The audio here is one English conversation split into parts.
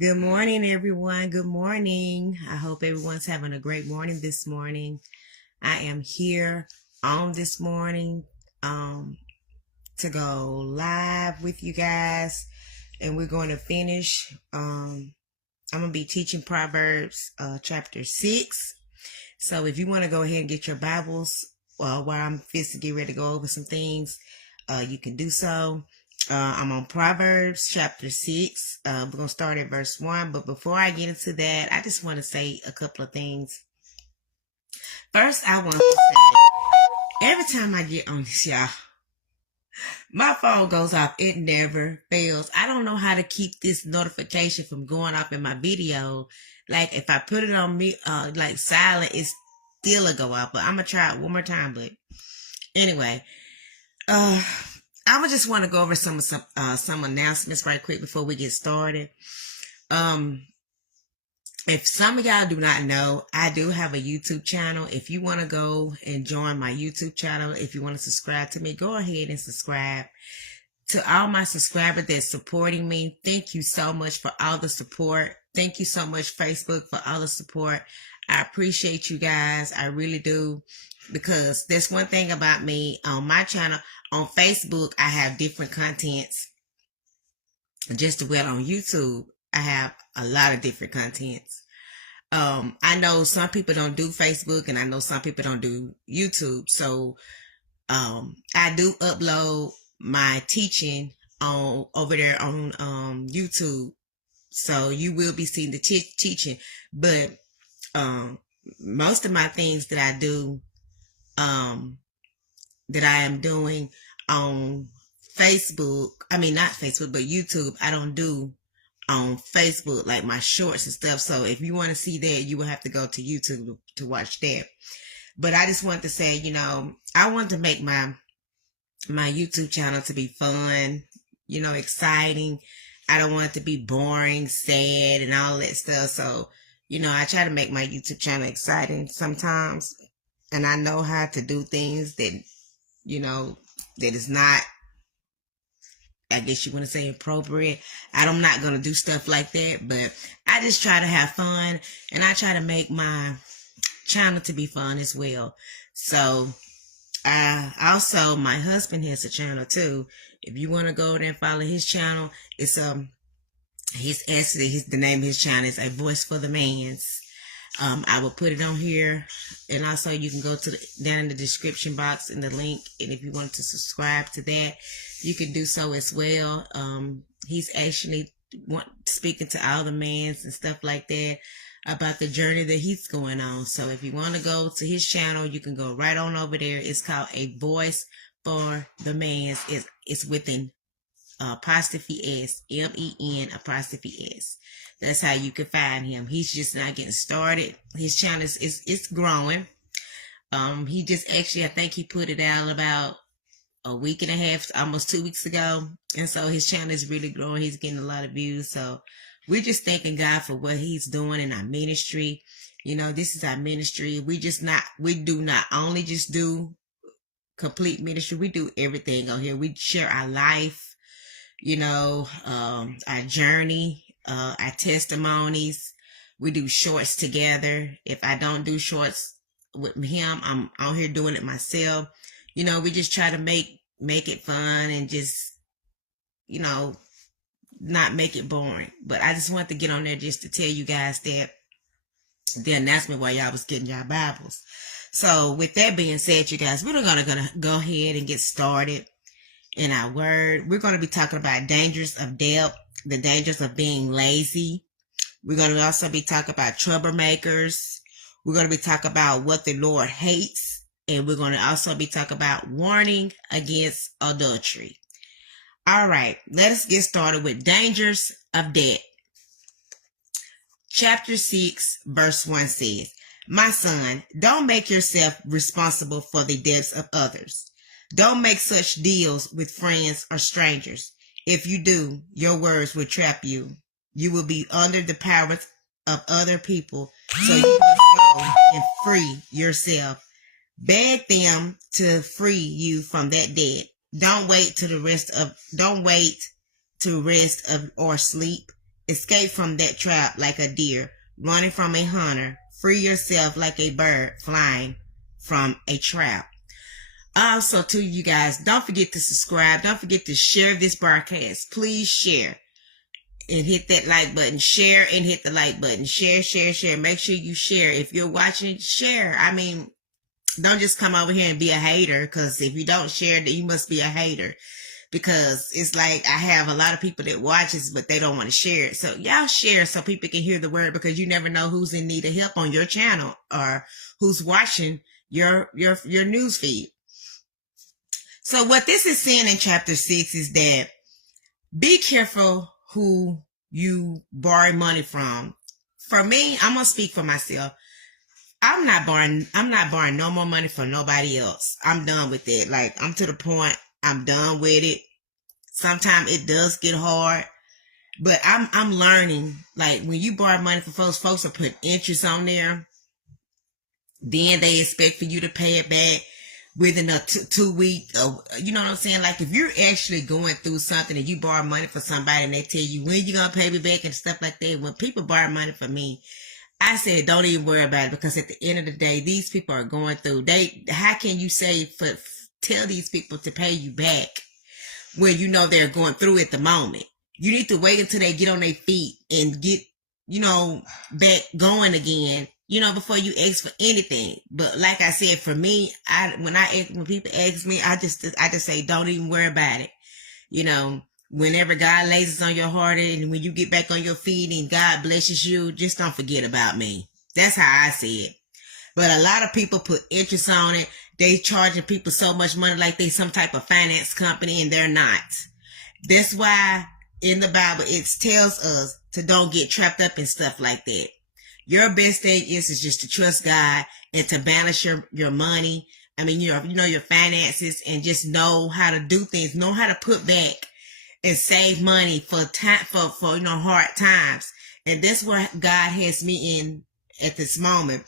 Good morning, everyone. Good morning. I hope everyone's having a great morning this morning. I am here on this morning to go live with you guys, and we're going to finish. I'm going to be teaching Proverbs chapter 6. So if you want to go ahead and get your Bibles while I'm fixing to get ready to go over some things, you can do so. I'm on Proverbs chapter 6. We're going to start at verse 1. But before I get into that, I just want to say a couple of things. First, I want to say, every time I get on this, y'all, my phone goes off. It never fails. I don't know how to keep this notification from going off in my video. Like, if I put it on me, like silent, it's still a go off. But I'm going to try it one more time. But anyway, I would just want to go over some announcements right quick before we get started. If some of y'all do not know, I do have a YouTube channel. If you want to go and join my YouTube channel, if you want to subscribe to me, go ahead and subscribe. To all my subscribers that's supporting me, thank you so much for all the support. Thank you so much, Facebook, for all the support. I appreciate you guys. I really do. Because there's one thing about me on my channel. On Facebook, I have different contents. Just as well on YouTube, I have a lot of different contents. I know some people don't do Facebook, and I know some people don't do YouTube. So I do upload my teaching over there on YouTube. So you will be seeing the teaching. But most of my things that I do, that I am doing on Facebook, I mean not Facebook, but YouTube, I don't do on Facebook, like my shorts and stuff. So if you want to see that, you will have to go to YouTube to watch that. But I just wanted to say, I want to make my YouTube channel to be fun, exciting. I don't want it to be boring, sad, and all that stuff. So, I try to make my YouTube channel exciting sometimes. And I know how to do things that, that is not, I guess you want to say, appropriate. I'm not going to do stuff like that, but I just try to have fun, and I try to make my channel to be fun as well. So, also, my husband has a channel too. If you want to go there and follow his channel, it's, the name of his channel is A Voice for the Mans. I will put it on here, and also you can go down in the description box in the link, and if you want to subscribe to that, you can do so as well. He's actually speaking to all the mans and stuff like that about the journey that he's going on. So if you want to go to his channel, you can go right on over there. It's called A Voice for the Mans. It's within apostrophe S, MEN apostrophe S. That's how you can find him. He's just not getting started. His channel is growing. He just actually, I think he put it out about a week and a half, almost 2 weeks ago. And so his channel is really growing. He's getting a lot of views. So we're just thanking God for what he's doing in our ministry. This is our ministry. We do not only just do complete ministry. We do everything on here. We share our life, our journey, our testimonies. We do shorts together. If I don't do shorts with him, I'm out here doing it myself. We just try to make it fun and just, not make it boring. But I just want to get on there just to tell you guys that the announcement while y'all was getting your Bibles. So with that being said, you guys, we're gonna go ahead and get started in our word. We're going to be talking about dangers of debt, the dangers of being lazy. We're going to also be talking about troublemakers. We're going to be talking about what the Lord hates. And we're going to also be talking about warning against adultery. All right, let us get started with dangers of debt. Chapter 6, verse 1 says, "My son, don't make yourself responsible for the debts of others. Don't make such deals with friends or strangers. If you do, your words will trap you. You will be under the power of other people, so you must go and free yourself. Beg them to free you from that debt. Don't wait to rest or sleep. Escape from that trap like a deer running from a hunter. Free yourself like a bird flying from a trap. Also, to you guys, don't forget to subscribe. Don't forget to share this broadcast. Please share and hit that like button. Share and hit the like button. Share, share, share. Make sure you share. If you're watching it, share. I mean, don't just come over here and be a hater, because if you don't share, then you must be a hater. Because it's like I have a lot of people that watches, but they don't want to share it. So y'all share so people can hear the word, because you never know who's in need of help on your channel or who's watching your news feed. So what this is saying in chapter 6 is that be careful who you borrow money from. For me, I'm gonna speak for myself. I'm not borrowing no more money from nobody else. I'm done with it. Like, I'm to the point. I'm done with it. Sometimes it does get hard, but I'm learning. Like, when you borrow money from folks are putting interest on there. Then they expect for you to pay it back within a 2 week. You know what I'm saying? Like, if you're actually going through something and you borrow money from somebody and they tell you when you're gonna pay me back and stuff like that. When people borrow money from me, I said, don't even worry about it, because at the end of the day, these people are going through. How can you say tell these people to pay you back when you know they're going through at the moment? You need to wait until they get on their feet and get, back going again, before you ask for anything. But like I said, for me, when people ask me, I just say, don't even worry about it. Whenever God lays it on your heart, and when you get back on your feet and God blesses you, just don't forget about me. That's how I see it. But a lot of people put interest on it. They charging people so much money like they some type of finance company, and they're not. That's why in the Bible it tells us to don't get trapped up in stuff like that. Your best thing is just to trust God and to balance your money. I mean, your finances, and just know how to do things, know how to put back and save money for time, for hard times. And that's where God has me in at this moment.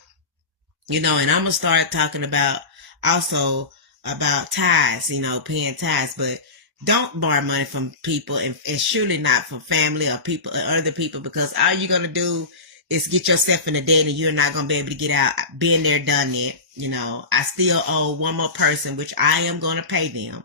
And I'm going to start talking about also about tithes, paying tithes. But don't borrow money from people, and surely not from family or people or other people, because all you're going to do is get yourself in a debt, and you're not going to be able to get out. Been there, done that. I still owe one more person, which I am going to pay them.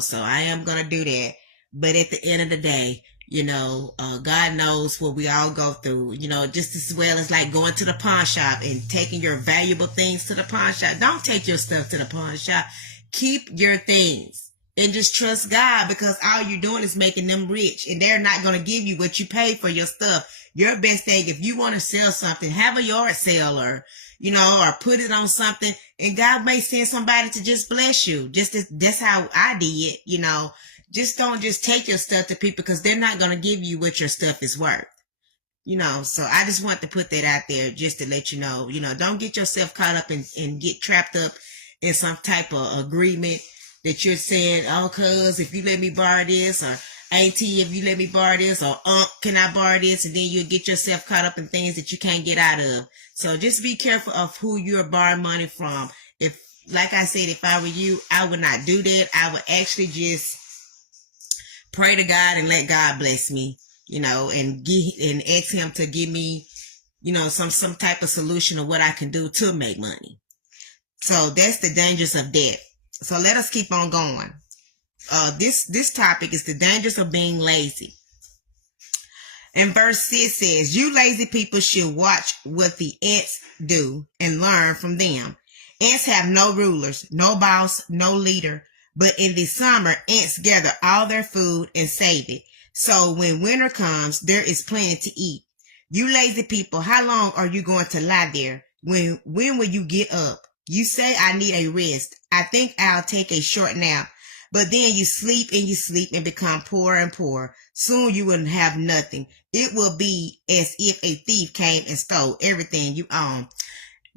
So I am going to do that. But at the end of the day, God knows what we all go through, just as well as like going to the pawn shop and taking your valuable things to the pawn shop. Don't take your stuff to the pawn shop. Keep your things and just trust God, because all you're doing is making them rich, and they're not going to give you what you pay for your stuff. Your best thing, if you want to sell something, have a yard sale, or put it on something, and God may send somebody to just bless you. That's how I did, Just don't just take your stuff to people, because they're not going to give you what your stuff is worth. So I just want to put that out there just to let you know, don't get yourself caught up and get trapped up in some type of agreement that you're saying, oh, cuz if you let me borrow this, or auntie, if you let me borrow this, or can I borrow this? And then you'll get yourself caught up in things that you can't get out of. So just be careful of who you're borrowing money from. Like I said, if I were you, I would not do that. I would actually just pray to God and let God bless me, and ask him to give me, some type of solution of what I can do to make money. So that's the dangers of debt. So let us keep on going. This topic is the dangers of being lazy. And verse 6 says, you lazy people should watch what the ants do and learn from them. Ants have no rulers, no boss, no leader. But in the summer, ants gather all their food and save it. So when winter comes, there is plenty to eat. You lazy people, how long are you going to lie there? When will you get up? You say, I need a rest. I think I'll take a short nap. But then you sleep and become poorer and poorer. Soon you will have nothing. It will be as if a thief came and stole everything you own.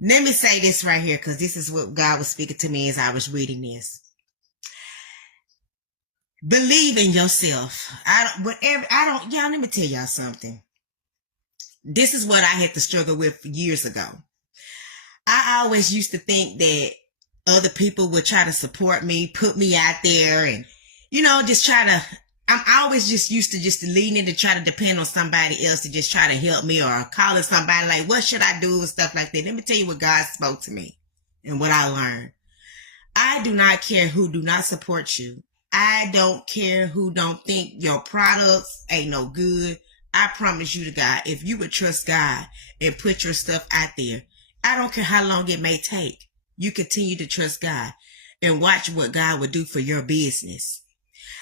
Let me say this right here, because this is what God was speaking to me as I was reading this. Believe in yourself. Let me tell y'all something. This is what I had to struggle with years ago. I always used to think that other people would try to support me, put me out there, and, just try to, I'm always just used to just leaning to try to depend on somebody else to just try to help me, or calling somebody like, what should I do, and stuff like that. Let me tell you what God spoke to me and what I learned. I do not care who do not support you. I don't care who don't think your products ain't no good. I promise you to God, if you would trust God and put your stuff out there, I don't care how long it may take. You continue to trust God and watch what God will do for your business.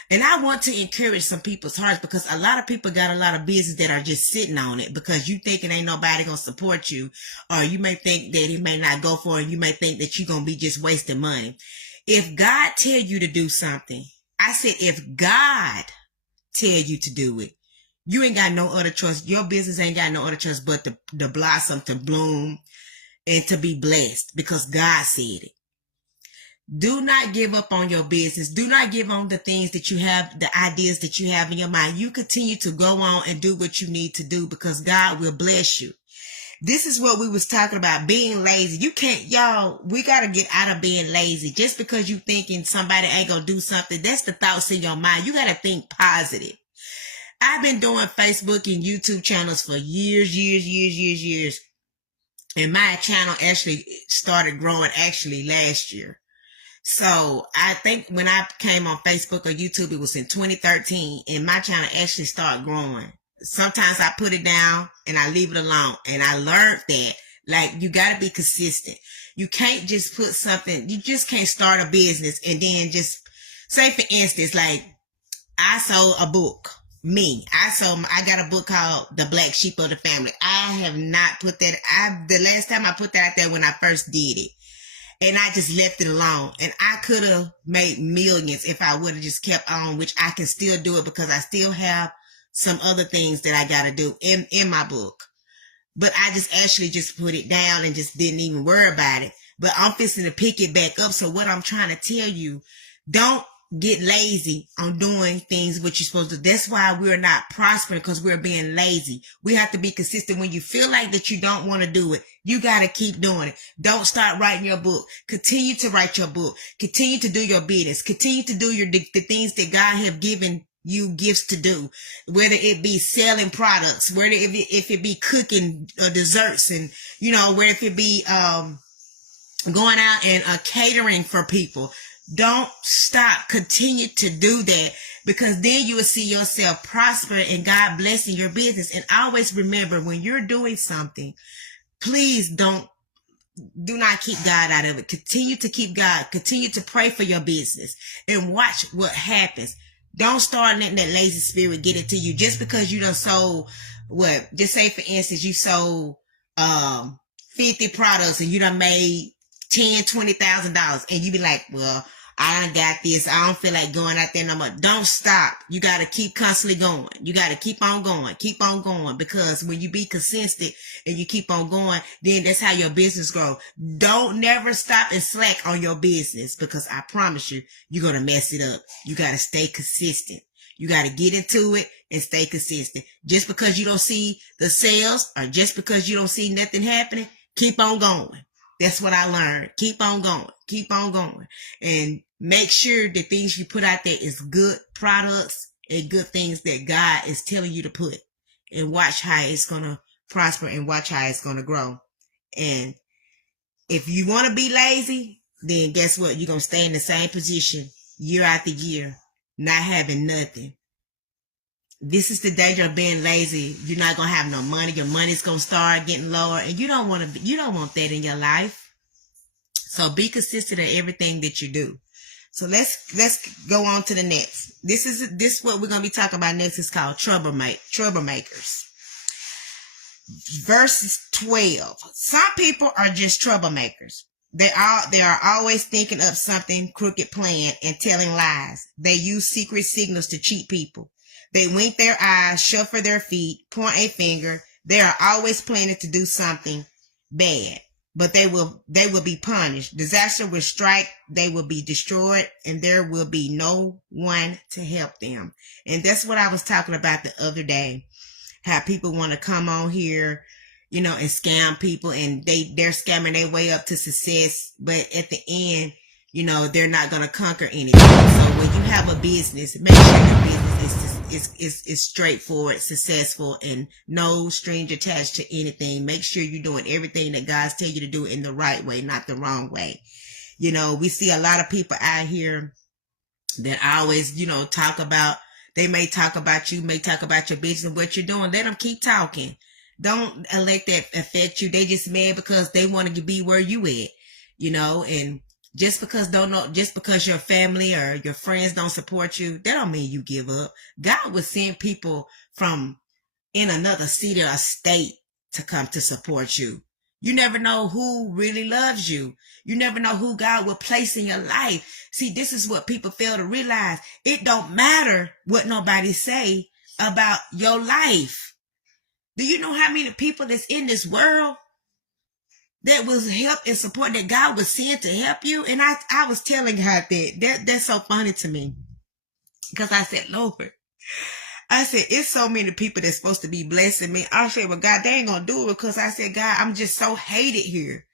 And I want to encourage some people's hearts, because a lot of people got a lot of business that are just sitting on it because you thinking ain't nobody going to support you, or you may think that it may not go for it. You may think that you're going to be just wasting money. If God tell you to do something, I said, if God tell you to do it, you ain't got no other choice. Your business ain't got no other choice but to blossom, to bloom, and to be blessed, because God said it. Do not give up on your business. Do not give on the things that you have, the ideas that you have in your mind. You continue to go on and do what you need to do, because God will bless you. This is what we was talking about, being lazy. You can't, y'all, we got to get out of being lazy. Just because you thinking somebody ain't going to do something, that's the thoughts in your mind. You got to think positive. I've been doing Facebook and YouTube channels for years. And my channel actually started growing last year. So I think when I came on Facebook or YouTube, it was in 2013, and my channel actually started growing. Sometimes I put it down and I leave it alone. And I learned that, like, you got to be consistent. You can't just put something, you just can't start a business and then just say, for instance, like, I sold a book. I got a book called The Black Sheep of the Family. I have not put that, the last time I put that out there when I first did it. And I just left it alone. And I could have made millions if I would have just kept on, which I can still do it, because I still have some other things that I got to do in my book. But I just actually just put it down and just didn't even worry about it. But I'm fixing to pick it back up. So what I'm trying to tell you, don't get lazy on doing things what you're supposed to do. That's why we're not prospering, because we're being lazy. We have to be consistent. When you feel like that you don't want to do it, you got to keep doing it. Don't start writing your book. Continue to write your book. Continue to do your business. Continue to do the things that God have given you gifts to do, whether it be selling products, whether if it be cooking desserts, and whether if it be going out and catering for people. Don't stop. Continue to do that, because then you will see yourself prosper and God blessing your business. And always remember, when you're doing something, please do not keep God out of it. Continue to keep God. Continue to pray for your business and watch what happens. Don't start letting that lazy spirit get into you. Just because you done sold, just say for instance, you sold 50 products and you done made $10,000-$20,000, and you be like, well, I done got this. I don't feel like going out there no more. Don't stop. You got to keep constantly going. You got to keep on going, because when you be consistent and you keep on going, then that's how your business grow. Don't never stop and slack on your business, because I promise you, you're going to mess it up. You got to stay consistent. You got to get into it and stay consistent. Just because you don't see the sales, or just because you don't see nothing happening, keep on going. That's what I learned. Keep on going, and make sure the things you put out there is good products and good things that God is telling you to put, and watch how it's going to prosper and watch how it's going to grow. And if you want to be lazy, then guess what? You're going to stay in the same position year after year, not having nothing. This is the danger of being lazy. You're not going to have no money. Your money's going to start getting lower, and you don't want that in your life. So be consistent in everything that you do. So let's go on to the next. This is what we're going to be talking about next. Is called troublemakers. Verse 12. Some people are just troublemakers. They are always thinking up something crooked plan and telling lies. They use secret signals to cheat people. They wink their eyes, shuffle their feet, point a finger. They are always planning to do something bad, but they will be punished. Disaster will strike. They will be destroyed, and there will be no one to help them. And that's what I was talking about the other day. How people want to come on here, and scam people, and they're scamming their way up to success. But at the end, you know, they're not going to conquer anything. So when you have a business, make sure your business is straightforward, successful, and no strings attached to anything. Make sure you're doing everything that God's tell you to do in the right way, not the wrong way. You know, we see a lot of people out here that always, you know, talk about, they may talk about you, may talk about your business and what you're doing. Let them keep talking. Don't let that affect you. They just mad because they want to be where you at, you know, and just because your family or your friends don't support you, that don't mean you give up. God will send people from in another city or state to come to support you. You never know who really loves you. You never know who God will place in your life. See, this is what people fail to realize. It don't matter what nobody say about your life. Do you know how many people that's in this world that was help and support that God was sent to help you? And I was telling God that's so funny to me. Because I said, Lord, I said, it's so many people that's supposed to be blessing me. I said, well, God, they ain't going to do it because I said, God, I'm just so hated here.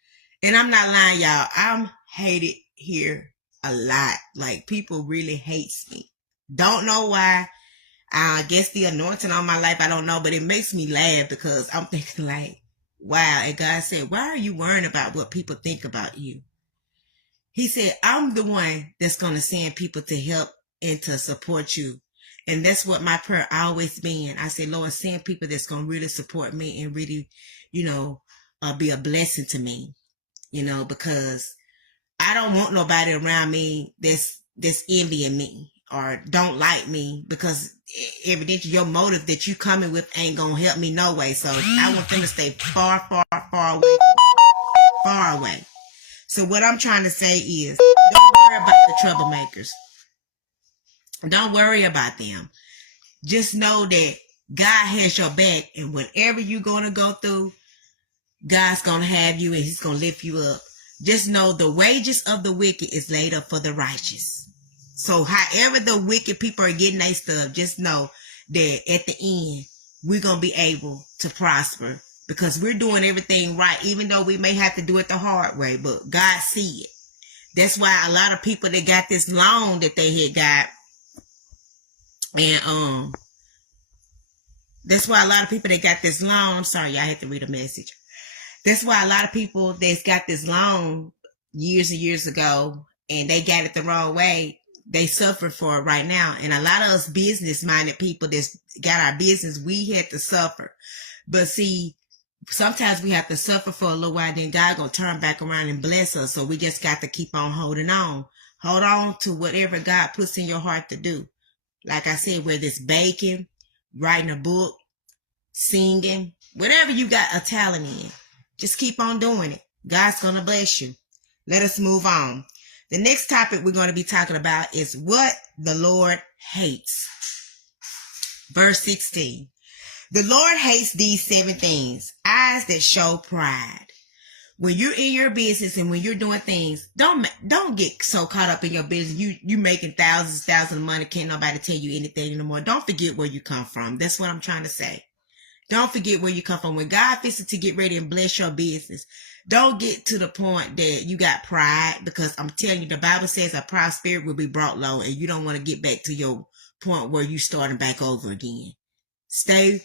And I'm not lying, y'all. I'm hated here a lot. Like, people really hates me. Don't know why. I guess the anointing on my life, I don't know, but it makes me laugh because I'm thinking like, wow. And God said, why are you worrying about what people think about you? He said, I'm the one that's going to send people to help and to support you. And that's what my prayer always been. I said, Lord, send people that's going to really support me and really, you know, be a blessing to me, you know, because I don't want nobody around me that's envying me or don't like me, because evidently your motive that you coming with ain't going to help me no way. So I want them to stay far, far, far away, far away. So what I'm trying to say is, don't worry about the troublemakers. Don't worry about them. Just know that God has your back, and whatever you're going to go through, God's going to have you and he's going to lift you up. Just know the wages of the wicked is laid up for the righteous. So however the wicked people are getting their stuff, just know that at the end, we're going to be able to prosper because we're doing everything right, even though we may have to do it the hard way, but God see it. That's why a lot of people that got this loan that they had got, and that's why a lot of people that got this loan, I'm sorry, I had to read a message. That's why a lot of people that's got this loan years and years ago, and they got it the wrong way, they suffer for it right now. And a lot of us business-minded people that's got our business, we had to suffer. But see, sometimes we have to suffer for a little while, then God gonna turn back around and bless us. So we just got to keep on holding on. Hold on to whatever God puts in your heart to do. Like I said, whether it's baking, writing a book, singing, whatever you got a talent in, just keep on doing it. God's going to bless you. Let us move on. The next topic we're going to be talking about is what the Lord hates. Verse 16. The Lord hates these 7 things. Eyes that show pride. When you're in your business and when you're doing things, don't get so caught up in your business. You making thousands of money. Can't nobody tell you anything anymore. Don't forget where you come from. That's what I'm trying to say. Don't forget where you come from. When God fixes to get ready and bless your business, don't get to the point that you got pride, because I'm telling you, the Bible says a proud spirit will be brought low, and you don't want to get back to your point where you starting back over again. Stay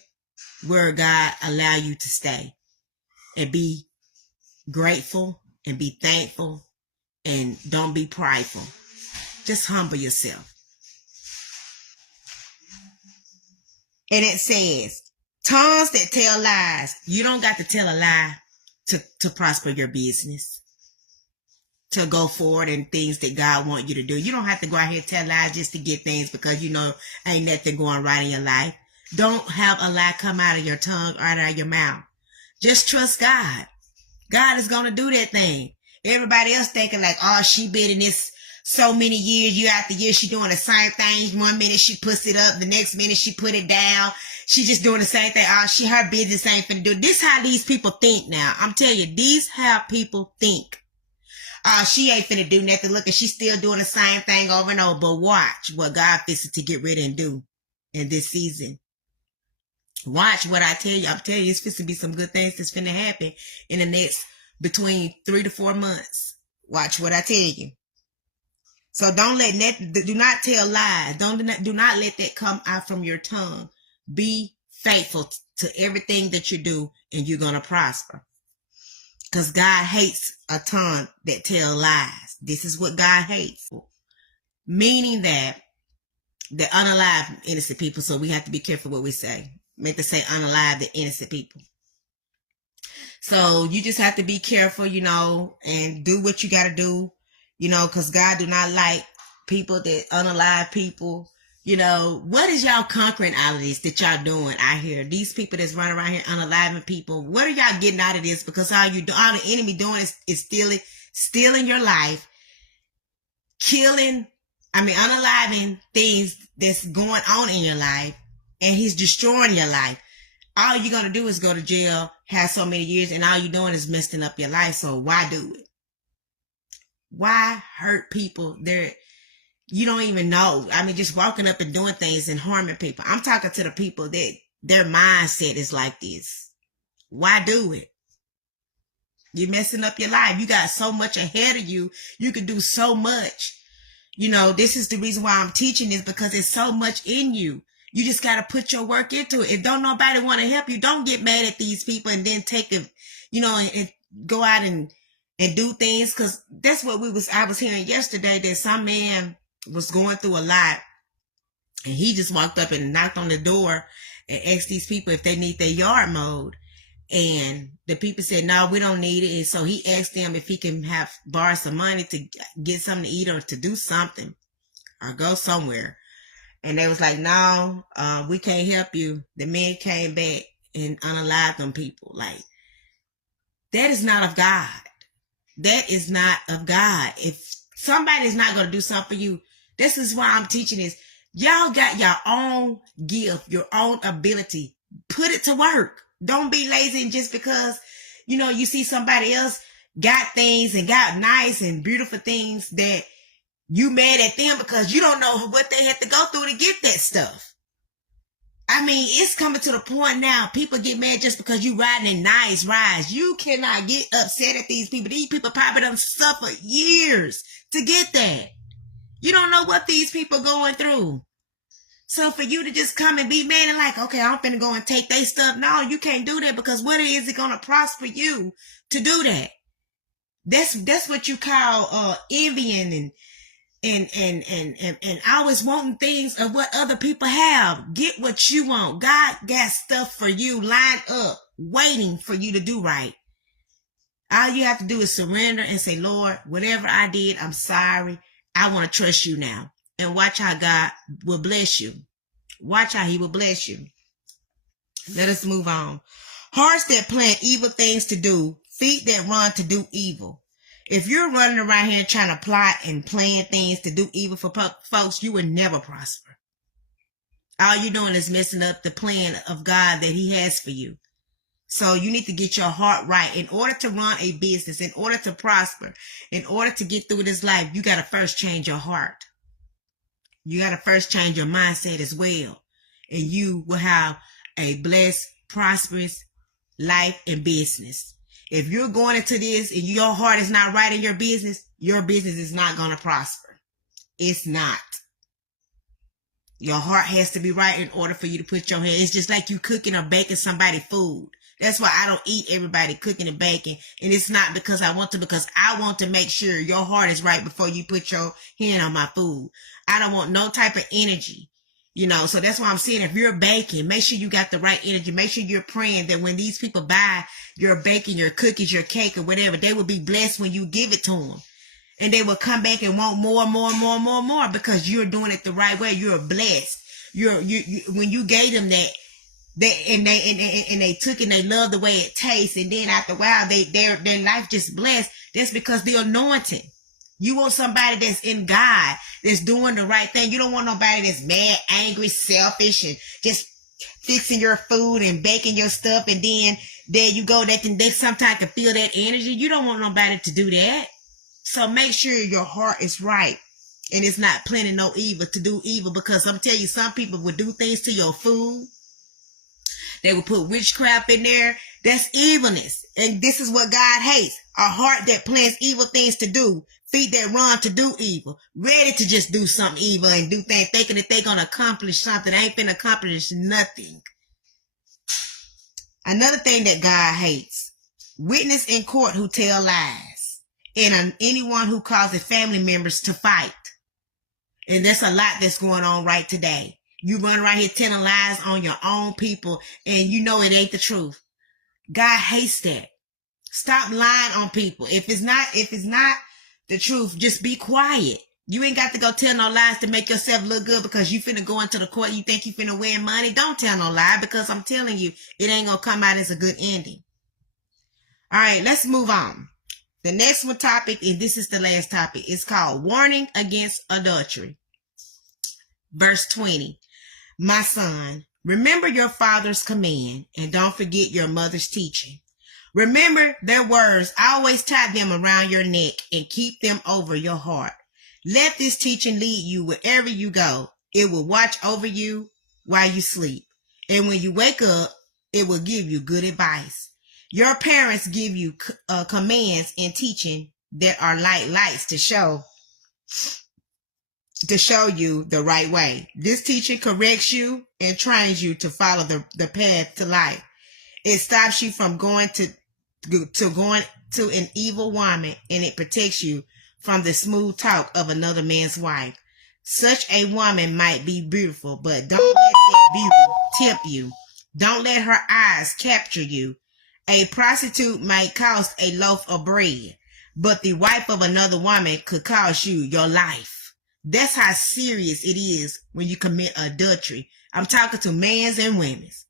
where God allow you to stay, and be grateful and be thankful, and don't be prideful. Just humble yourself. And it says, tongues that tell lies. You don't got to tell a lie to prosper your business, to go forward in things that God wants you to do. You don't have to go out here and tell lies just to get things because you know ain't nothing going right in your life. Don't have a lie come out of your tongue or out of your mouth. Just trust God. God is going to do that thing. Everybody else thinking like, oh, she been in this so many years, year after year, she doing the same thing. 1 minute she puts it up, the next minute she put it down. She just doing the same thing. Oh, her business ain't finna do. This how these people think now. I'm telling you, these how people think. She ain't finna do nothing. Look, and she's still doing the same thing over and over. But watch what God fixes to get ready and do in this season. Watch what I tell you. I'm telling you, it's fixing to be some good things that's finna happen in the next between 3 to 4 months. Watch what I tell you. So don't let that, do not tell lies. Do not let that come out from your tongue. Be faithful to everything that you do, and you're going to prosper. Because God hates a tongue that tell lies. This is what God hates. Meaning that they unalive innocent people, so we have to be careful what we say. Meant to say unalive the innocent people. So you just have to be careful, and do what you got to do, because God do not like people that unalive people. What is y'all conquering out of this that y'all doing out here? These people that's running around here unaliving people, what are y'all getting out of this? Because all the enemy doing is stealing your life, unaliving things that's going on in your life, and he's destroying your life. All you're going to do is go to jail, have so many years, and all you're doing is messing up your life. So why do it? Why hurt people? You don't even know. Just walking up and doing things and harming people. I'm talking to the people that their mindset is like this. Why do it? You're messing up your life. You got so much ahead of you. You can do so much. This is the reason why I'm teaching this, because there's so much in you. You just got to put your work into it. If don't nobody want to help you, don't get mad at these people and then take it, and go out and do things. Cause that's what I was hearing yesterday, that some man was going through a lot, and he just walked up and knocked on the door and asked these people if they need their yard mowed. And the people said, no, we don't need it. And so he asked them if he can borrow some money to get something to eat or to do something or go somewhere. And they was like, no, we can't help you. The men came back and unalived them people. Like, that is not of God. That is not of God. If somebody's not going to do something for you, this is why I'm teaching this. Y'all got your own gift, your own ability. Put it to work. Don't be lazy, and just because, you see somebody else got things and got nice and beautiful things, that you mad at them because you don't know what they had to go through to get that stuff. It's coming to the point now, people get mad just because you riding in nice rides. You cannot get upset at these people. These people probably done suffered years to get that. You don't know what these people going through. So for you to just come and be mad and like, okay, I'm finna go and take their stuff. No, you can't do that, because what is it going to prosper you to do that? That's what you call envying and always wanting things of what other people have. Get what you want. God got stuff for you lined up, waiting for you to do right. All you have to do is surrender and say, Lord, whatever I did, I'm sorry. I want to trust you now. And watch how God will bless you. Watch how he will bless you. Let us move on. Hearts that plan evil things to do, feet that run to do evil. If you're running around here trying to plot and plan things to do evil for folks, you will never prosper. All you're doing is messing up the plan of God that he has for you. So you need to get your heart right. In order to run a business, in order to prosper, in order to get through this life, you got to first change your heart. You got to first change your mindset as well. And you will have a blessed, prosperous life and business. If you're going into this and your heart is not right in your business is not going to prosper. It's not. Your heart has to be right in order for you to put your hand. It's just like you cooking or baking somebody food. That's why I don't eat everybody cooking and baking. And it's not because I want to, because I want to make sure your heart is right before you put your hand on my food. I don't want no type of energy, so that's why I'm saying, if you're baking, make sure you got the right energy. Make sure you're praying that when these people buy your baking, your cookies, your cake or whatever, they will be blessed when you give it to them. And they will come back and want more, because you're doing it the right way. You're blessed. When you gave them that, they took it and they love the way it tastes. And then after a while, their life just blessed. That's because the anointing. You want somebody that's in God, that's doing the right thing. You don't want nobody that's mad, angry, selfish, and just fixing your food and baking your stuff. And then there you go. They sometimes can feel that energy. You don't want nobody to do that. So make sure your heart is right. And it's not planning no evil to do evil, because I'm telling you, some people would do things to your food. They will put witchcraft in there. That's evilness. And this is what God hates. A heart that plans evil things to do. Feet that run to do evil, ready to just do something evil and do things, thinking that they're going to accomplish something. They ain't finna accomplish nothing. Another thing that God hates, witness in court who tell lies, and anyone who causes family members to fight. And that's a lot that's going on right today. You run around here telling lies on your own people, and you know it ain't the truth. God hates that. Stop lying on people. If it's not the truth, just be quiet. You ain't got to go tell no lies to make yourself look good because you finna go into the court. You think you finna win money. Don't tell no lie, because I'm telling you, it ain't gonna come out as a good ending. All right, let's move on. The next one topic, and this is the last topic, is called warning against adultery. Verse 20. My son, remember your father's command and don't forget your mother's teaching. Remember their words. Always tie them around your neck and keep them over your heart. Let this teaching lead you wherever you go. It will watch over you while you sleep. And when you wake up, it will give you good advice. Your parents give you commands and teaching that are like lights to show you the right way. This teaching corrects you and trains you to follow the path to life. It stops you from going to an evil woman, and it protects you from the smooth talk of another man's wife. Such a woman might be beautiful, but don't let that beauty tempt you. Don't let her eyes capture you. A prostitute might cost a loaf of bread, but the wife of another woman could cost you your life. That's how serious it is when you commit adultery. I'm talking to men's and women's.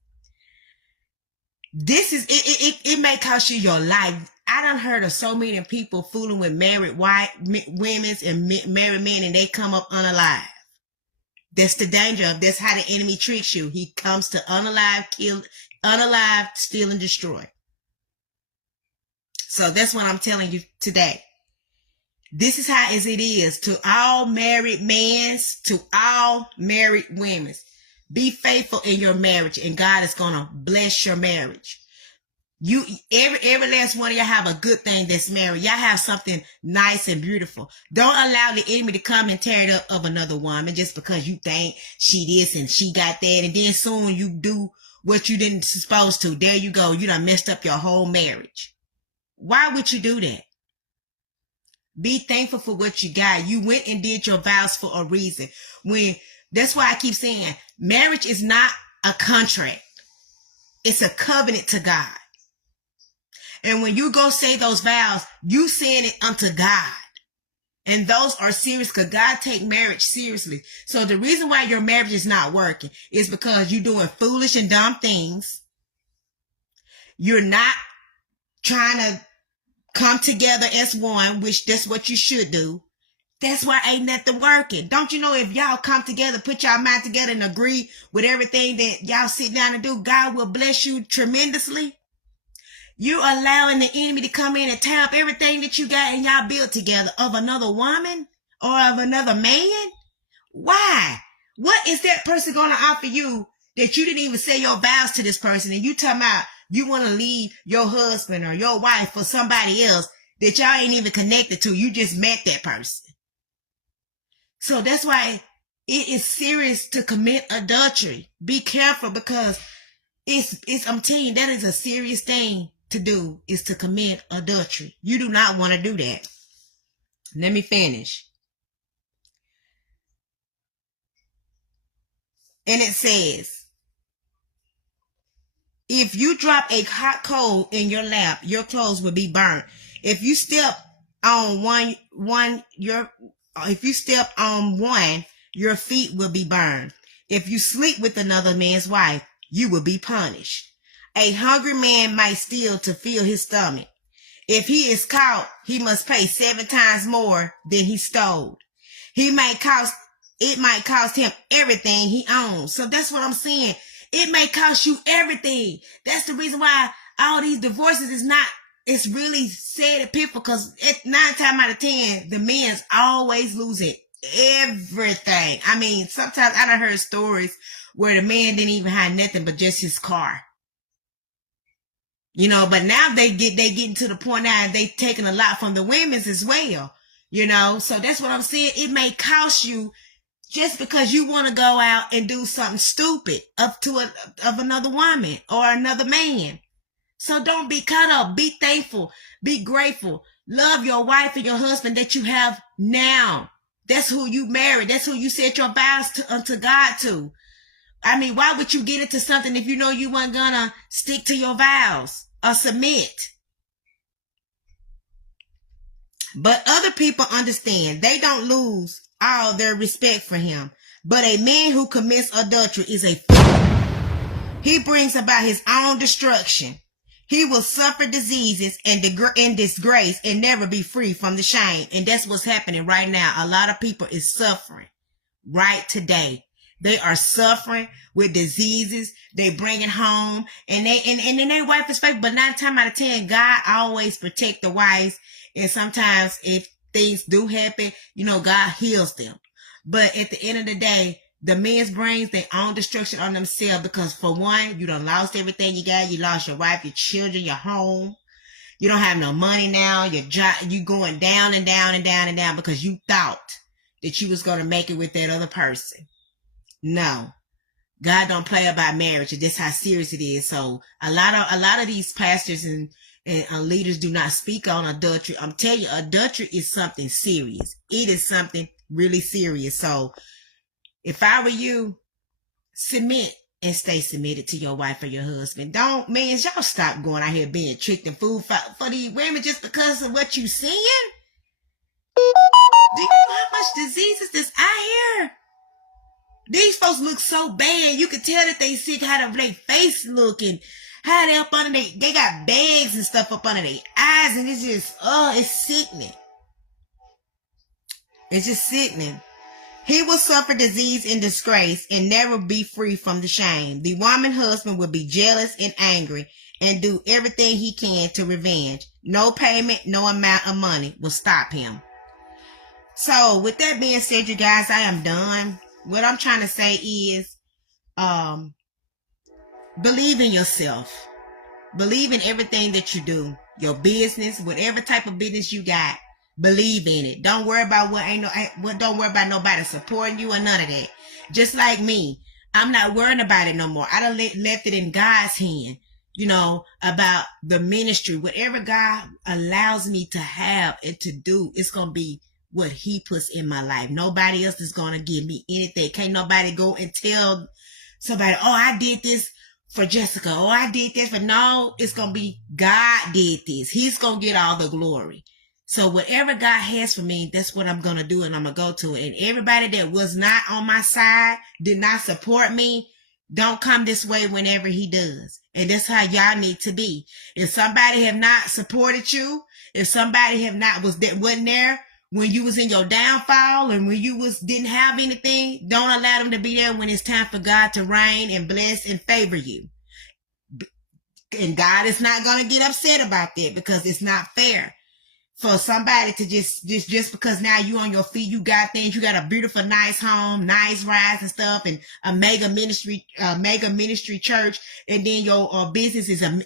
This is it may cost you your life. I done heard of so many people fooling with married women and married men, and they come up unalive. That's the danger of. That's how the enemy tricks you. He comes to unalive, steal, and destroy. So that's what I'm telling you today. This is how as it is to all married men, to all married women. Be faithful in your marriage, and God is gonna bless your marriage. You, every last one of y'all have a good thing that's married. Y'all have something nice and beautiful. Don't allow the enemy to come and tear it up of another woman just because you think she this and she got that, and then soon you do what you didn't supposed to. There you go. You done messed up your whole marriage. Why would you do that? Be thankful for what you got. You went and did your vows for a reason. That's why I keep saying marriage is not a contract. It's a covenant to God. And when you go say those vows, you saying it unto God. And those are serious, because God take marriage seriously. So the reason why your marriage is not working is because you're doing foolish and dumb things. You're not trying to come together as one, which that's what you should do. That's why ain't nothing working. Don't you know if y'all come together, put y'all mind together and agree with everything that y'all sit down and do, God will bless you tremendously? You allowing the enemy to come in and tear up everything that you got and y'all built together of another woman or of another man? Why? What is that person going to offer you that you didn't even say your vows to this person, and you talking about you want to leave your husband or your wife for somebody else that y'all ain't even connected to? You just met that person. So that's why it is serious to commit adultery. Be careful, because I'm telling you, that is a serious thing to do, is to commit adultery. You do not want to do that. Let me finish. And it says, if you drop a hot coal in your lap, your clothes will be burnt. If you step on one, your feet will be burned. If you sleep with another man's wife, you will be punished. A hungry man might steal to fill his stomach. If he is caught, he must pay 7 times more than he stole. It might cost him everything he owns. So that's what I'm saying. It may cost you everything. That's the reason why all these divorces it's really sad to people, because 9 times out of 10, the men's always losing everything. I mean, sometimes I done heard stories where the man didn't even have nothing but just his car. You know, but now they getting to the point now, and they taking a lot from the women's as well. You know, so that's what I'm saying. It may cost you just because you want to go out and do something stupid of another woman or another man. So don't be caught up. Be thankful. Be grateful. Love your wife and your husband that you have now. That's who you married. That's who you said your vows unto God to. I mean, why would you get into something if you know you weren't gonna stick to your vows or submit? But other people understand. They don't lose all their respect for him. But a man who commits adultery is a fool. He brings about his own destruction. He will suffer diseases and disgrace and never be free from the shame. And that's what's happening right now. A lot of people is suffering right today. They are suffering with diseases. They bring it home and then they wife is fake. But 9 times out of 10, God always protect the wives. And sometimes if things do happen, you know, God heals them. But at the end of the day, the men's brains, their own destruction on themselves, because for one, you done lost everything you got. You lost your wife, your children, your home. You don't have no money now. Your job, you going down and down and down and down because you thought that you was going to make it with that other person. No, God don't play about marriage. That's how serious it is. So a lot of these pastors and leaders do not speak on adultery. I'm telling you, adultery is something serious. It is something really serious. So if I were you, submit and stay submitted to your wife or your husband. Don't, man, y'all stop going out here being tricked and fooled for these women just because of what you seeing. Do you know how much diseases this out here? These folks look so bad. You can tell that they sick, how their face look and how they up under they got bags and stuff up under their eyes, and it's just, it's sickening. It's just sickening. He will suffer disease and disgrace and never be free from the shame. The woman husband will be jealous and angry and do everything he can to revenge. No payment, no amount of money will stop him. So with that being said, you guys, I am done. What I'm trying to say is, believe in yourself. Believe in everything that you do. Your business, whatever type of business you got. Believe in it. Don't worry about don't worry about nobody supporting you or none of that. Just like me, I'm not worrying about it no more. I done left it in God's hand, you know, about the ministry. Whatever God allows me to have and to do, it's going to be what he puts in my life. Nobody else is going to give me anything. Can't nobody go and tell somebody, oh, I did this for Jessica. Oh, I did this for, no, it's going to be God did this. He's going to get all the glory. So whatever God has for me, that's what I'm going to do, and I'm going to go to it. And everybody that was not on my side, did not support me, don't come this way whenever he does. And that's how y'all need to be. If somebody have not supported you, if somebody have not wasn't there when you was in your downfall and when you didn't have anything, don't allow them to be there when it's time for God to reign and bless and favor you. And God is not going to get upset about that, because it's not fair for somebody to just because now you on your feet, you got things, you got a beautiful, nice home, nice rides and stuff, and a mega ministry church, and then your business is in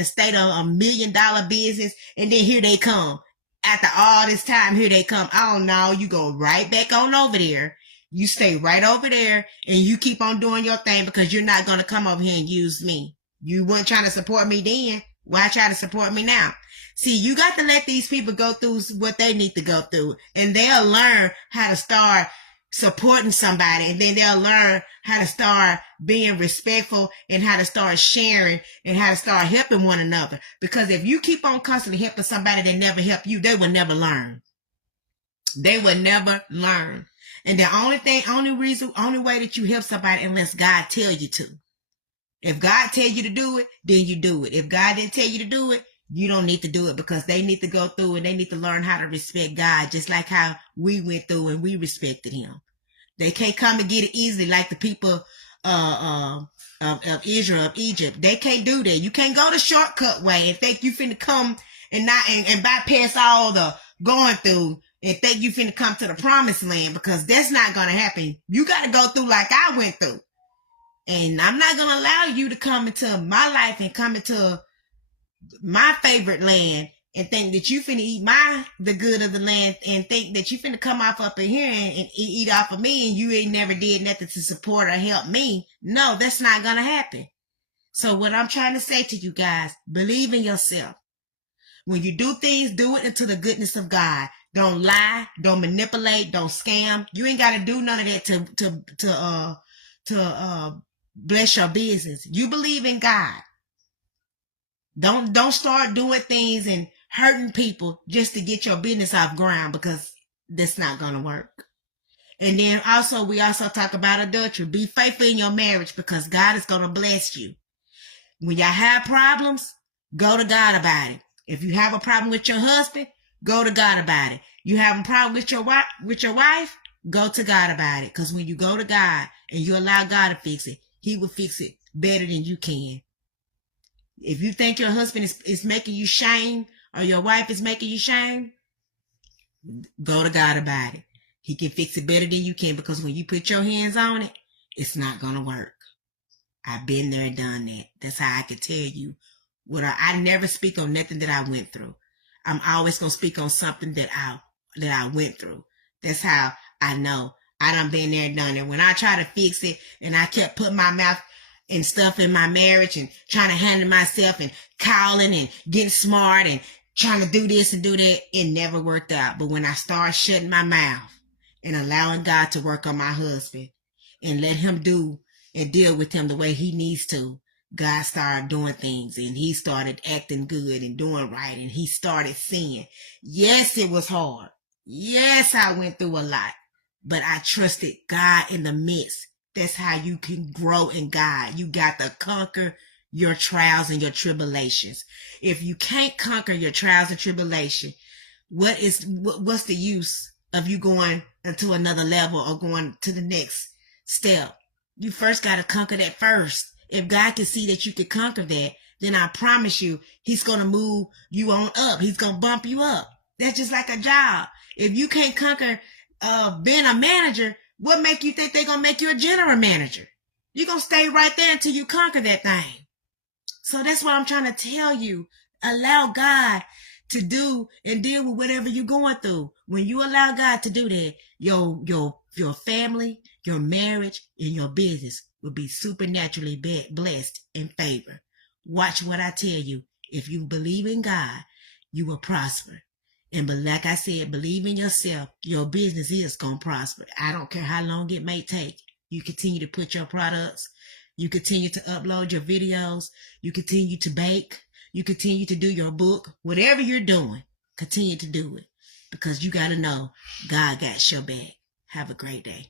a state of $1 million business, and then here they come. After all this time, here they come. Oh no, you go right back on over there. You stay right over there, and you keep on doing your thing, because you're not going to come over here and use me. You weren't trying to support me then. Why try to support me now? See, you got to let these people go through what they need to go through, and they'll learn how to start supporting somebody, and then they'll learn how to start being respectful and how to start sharing and how to start helping one another. Because if you keep on constantly helping somebody that never helped you, they will never learn. They will never learn. And the only way that you help somebody, unless God tell you to. If God tell you to do it, then you do it. If God didn't tell you to do it, you don't need to do it, because they need to go through and they need to learn how to respect God, just like how we went through and we respected him. They can't come and get it easily like the people of Israel, of Egypt. They can't do that. You can't go the shortcut way and think you finna come and bypass all the going through and think you finna come to the promised land, because that's not going to happen. You got to go through like I went through. And I'm not going to allow you to come into my life and come into my favorite land and think that you finna eat the good of the land and think that you finna come off up in here and eat off of me and you ain't never did nothing to support or help me. No, that's not gonna happen. So what I'm trying to say to you guys, believe in yourself. When you do things, do it into the goodness of God. Don't lie, don't manipulate, don't scam. You ain't gotta do none of that to bless your business. You believe in God. Don't start doing things and hurting people just to get your business off ground, because that's not gonna work. And then also, we also talk about adultery. Be faithful in your marriage, because God is gonna bless you. When y'all have problems, go to God about it. If you have a problem with your husband, go to God about it. You have a problem with your wife, go to God about it. Because when you go to God and you allow God to fix it, He will fix it better than you can. If you think your husband is making you shame, or your wife is making you shame, go to God about it. He can fix it better than you can, because when you put your hands on it, it's not going to work. I've been there and done that. That's how I can tell you what I never speak on nothing that I went through. I'm always going to speak on something that I went through. That's how I know. I done been there and done it. When I try to fix it and I kept putting my mouth and stuff in my marriage and trying to handle myself and calling and getting smart and trying to do this and do that, it never worked out. But when I started shutting my mouth and allowing God to work on my husband and let Him do and deal with him the way He needs to, God started doing things, and he started acting good and doing right, and he started seeing. Yes, it was hard. Yes, I went through a lot, but I trusted God in the midst. That's how you can grow in God. You got to conquer your trials and your tribulations. If you can't conquer your trials and tribulation, what's the use of you going into another level or going to the next step? You first got to conquer that first. If God can see that you can conquer that, then I promise you, He's going to move you on up. He's going to bump you up. That's just like a job. If you can't conquer being a manager, what make you think they're going to make you a general manager? You're going to stay right there until you conquer that thing. So that's what I'm trying to tell you. Allow God to do and deal with whatever you're going through. When you allow God to do that, your family, your marriage, and your business will be supernaturally blessed and favored. Watch what I tell you. If you believe in God, you will prosper. And but like I said, believe in yourself. Your business is going to prosper. I don't care how long it may take. You continue to put your products. You continue to upload your videos. You continue to bake. You continue to do your book. Whatever you're doing, continue to do it. Because you got to know God got your back. Have a great day.